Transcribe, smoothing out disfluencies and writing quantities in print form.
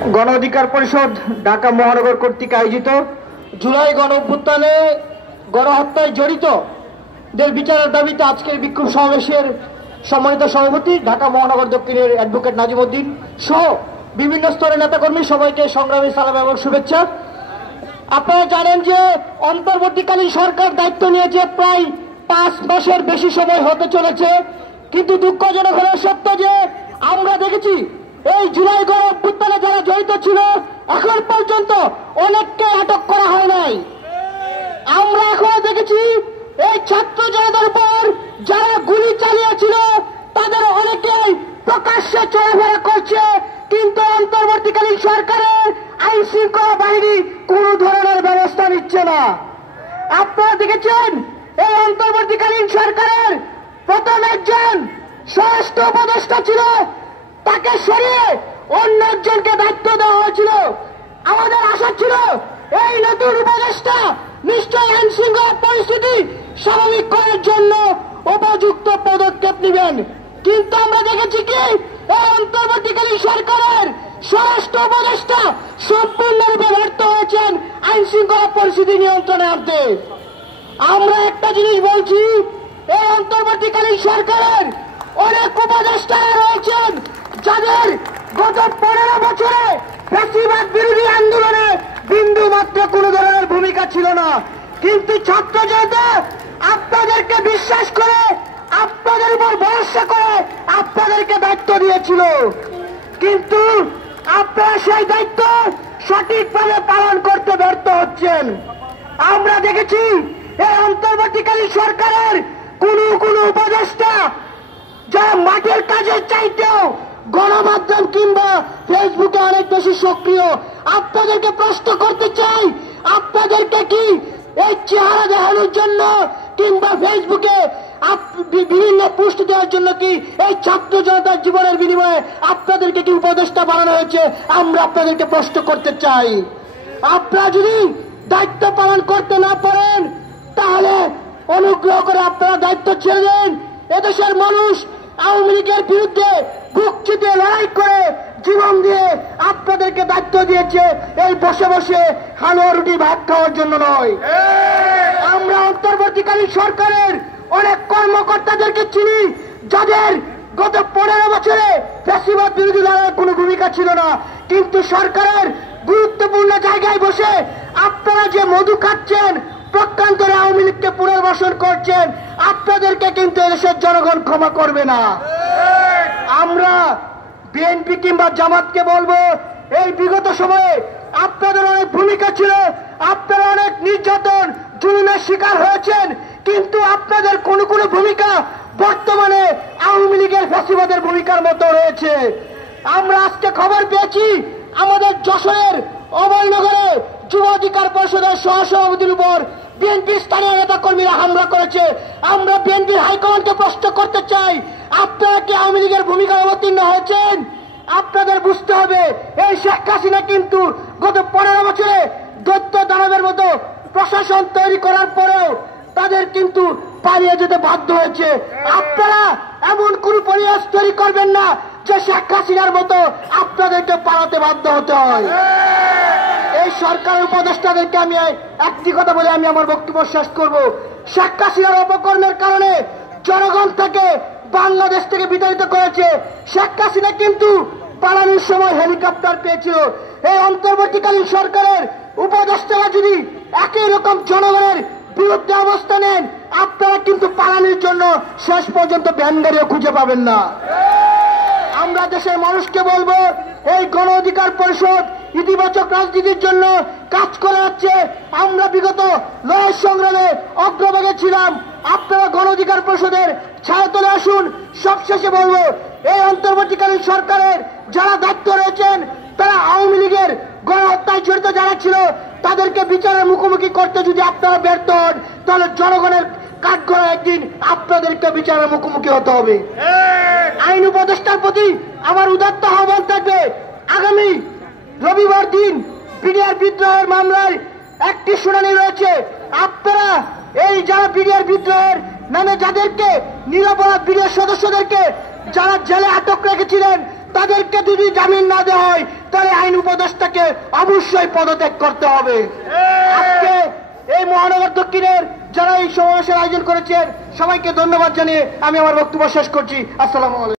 গণ অধিকার পরিষদ ঢাকা মহানগর কর্তৃক আয়োজিত জুলাই গণ অভ্যুত্থানে গণহত্যায় জড়িতদের বিচারের দাবিতে আজকের বিক্ষোভ সমাবেশের সম্মানিত সভাপতি ঢাকা মহানগর দক্ষিণের অ্যাডভোকেট নাজিমউদ্দিন সহ বিভিন্ন স্তরের নেতাকর্মী সবাইকে সংগ্রামী সালাম এবং শুভেচ্ছা। আপনারা জানেন যে অন্তর্বর্তীকালীন সরকার দায়িত্ব নিয়েছে প্রায় 5 মাসের বেশি সময় হতে চলেছে, কিন্তু দুঃখজনক হলো সত্য যে আমরা দেখেছি এই জুলাই গণ অভ্যুত্থানে যারা জড়িত ছিল এখন পর্যন্ত অনেককে আটক করা হয় নাই। আমরা এখনো দেখেছি এই ছাত্র জনতার উপর যারা গুলি চালিয়েছিল তাদের অনেকেই প্রকাশ্যে চলাফেরা করছে, কিন্তু অন্তর্বর্তীকালীন সরকারের আইন শৃঙ্খলা বাহিনী কোন ধরনের ব্যবস্থা নিচ্ছে না। আপনারা দেখেছেন এই অন্তর্বর্তীকালীন সরকারের প্রথম একজন স্বরাষ্ট্র উপদেষ্টা ছিল, তাকে সরিয়ে অন্য একজনকে দায়িত্ব দেওয়া হয়েছিল। আমাদের আশা ছিল এই নতুন উপদেষ্টা নিশ্চয় আইন শৃঙ্খলা পরিস্থিতি স্বাভাবিক করার জন্য উপযুক্ত পদক্ষেপ নেবেন, কিন্তু আমরা দেখেছি কি এই অন্তর্বর্তীকালীন সরকারের স্বরাষ্ট্র উপদেষ্টা সম্পূর্ণরূপে ব্যর্থ হয়েছেন আইন শৃঙ্খলা পরিস্থিতি নিয়ন্ত্রণে আনতে। আমরা একটা জিনিস বলছি, এই অন্তর্বর্তীকালীন সরকারের অনেক উপদেষ্টারা রয়েছেন যাদের গত 15 বছরে ফ্যাসিবাদ বিরোধী আন্দোলনে বিন্দু মাত্র কোন ধরনের ভূমিকা ছিল না, কিন্তু ছাত্র জনতা আপনাদেরকে বিশ্বাস করে আপনাদের উপর ভরসা করে আপনাদেরকে দায়িত্ব দিয়েছিল, কিন্তু আপনারা সেই দায়িত্ব সঠিকভাবে পালন করতে ব্যর্থ হচ্ছেন। আমরা দেখেছি এই অন্তর্বর্তীকালীন সরকারের কোন উপদেষ্টা যারা মাঠের কাজের চাইতেও গণমাধ্যম কিংবা ফেসবুকে অনেক বেশি সক্রিয়। আপনাদেরকে প্রশ্ন করতে চাই, আপনাদেরকে কি এই চেহারা দেখানোর জন্য কিংবা ফেসবুকে বিভিন্ন পোস্ট দেওয়ার জন্য কি এই ছাত্র জনতার জীবনের বিনিময়ে আপনাদেরকে কি উপদেষ্টা বানানো হয়েছে? আমরা আপনাদেরকে প্রশ্ন করতে চাই। আপনারা যদি দায়িত্ব পালন করতে না পারেন তাহলে অনুগ্রহ করে আপনারা দায়িত্ব ছেড়ে দেন। এদেশের মানুষ আওয়ামী লীগের বিরুদ্ধে বুক চিতিয়ে লড়াই করে জীবন দিয়ে আপনাদেরকে দায়িত্ব দিয়েছে এই বসে বসে হালুয়া রুটি ভাত খাওয়ার জন্য নয়। আমরা অন্তর্বর্তীকালীন সরকারের অনেক কর্মকর্তাদেরকে চিনি যাদের গত 15 বছরে ফ্যাসিবাদ বিরোধী লড়াইয়ের কোনো ভূমিকা ছিল না, কিন্তু সরকারের গুরুত্বপূর্ণ জায়গায় বসে আপনারা যে মধু খাচ্ছেন, প্রকান্তরে আওয়ামী লীগকে পুনর্বাসন করছেন, আপনাদেরকে কিন্তু এদেশের জনগণ ক্ষমা করবে না। আমরা বিএনপি কিংবা জামাতকে বলবো, এই বিগত সময়ে আপনাদের অনেক ভূমিকা ছিল, আপনারা অনেক নির্যাতন জুলুমের শিকার হয়েছেন, কিন্তু আপনাদের কোন ভূমিকা বর্তমানে আওয়ামী লীগের ফ্যাসিবাদের ভূমিকার মতো রয়েছে। আমরা আজকে খবর পেয়েছি আমাদের যশোরের অভয়নগরে যুব অধিকার পরিষদের সহসভাপতির উপর বিএনপি স্থানীয় নেতা কর্মীরা হামলা করেছে। আমরা বিএনপির হাইকমান্ডকে প্রশ্ন করতে চাই, আপনারা কি আওয়ামী লীগের ভূমিকা অবতীর্ণ হয়েছেন? আপনাদের বুঝতে হবে এই শেখ হাসিনা কিন্তু গত 15 বছরে দৈত্য দানবের মতো প্রশাসন তৈরি করার পরেও তাদের কিন্তু পালিয়ে যেতে বাধ্য হয়েছে। আপনারা এমন কোন পরিবেশ তৈরি করবেন না যে শেখ হাসিনার মতো আপনাদেরকে পালাতে বাধ্য হতে হয়। এই সরকারের উপদেষ্টাদেরকে আমি একটি কথা বলে আমি আমার বক্তব্য শেষ করব। শেখ হাসিনার অপকর্মের কারণে জনগণ থেকে বাংলাদেশ থেকে বিতাড়িত করেছে। শেখ হাসিনা কিন্তু পালানোর সময় হেলিকপ্টার পেয়েছিল। এই অন্তর্বর্তীকালীন সরকারের উপদেষ্টারা যদি একই রকম জনগণের বিরুদ্ধে অবস্থা নেন, আপনারা কিন্তু পালানোর জন্য শেষ পর্যন্ত ভ্যান গাড়িও খুঁজে পাবেন না। আমরা দেশের মানুষকে বলবো, এই গণ অধিকার পরিষদ ইতিবাচক রাজনীতির জন্য কাজ করে যাচ্ছে। আমরা বিগত লড়াই সংগ্রামে অগ্রভাগে ছিলাম, আপনারা গণ অধিকার পরিষদের ছায়াতলে আসুন। সবশেষে বলবো, এই অন্তর্বর্তীকালীন সরকারের যারা দায়িত্ব রয়েছেন তারা আওয়ামী লীগের গণহত্যায় জড়িত যারা ছিল তাদেরকে বিচারের মুখোমুখি করতে যদি আপনারা ব্যর্থ হন, তাহলে জনগণের কাঠগড়া একদিন আপনাদেরকে বিচারের মুখোমুখি হতে হবে। আইন উপদেষ্টার প্রতি আমার উদাত্ত আহ্বান থাকবে, আগামী রবিবার দিন বিডিআর বিদ্রোহের মামলায় একটি শুনানি রয়েছে। আপনারা এই যারা বিডিআর বিদ্রোহের নামে যাদেরকে নিরপরাধ বিডিআর সদস্যদেরকে যারা জেলে আটক রেখেছিলেন তাদেরকে যদি জামিন না দেওয়া হয় তাহলে আইন উপদেষ্টা উপদেষ্টাকে অবশ্যই পদত্যাগ করতে হবে। আজকে এই মহানগর দক্ষিণের যারা এই সমাবেশের আয়োজন করেছেন সবাইকে ধন্যবাদ জানিয়ে আমি আমার বক্তব্য শেষ করছি। আসসালামু আলাইকুম।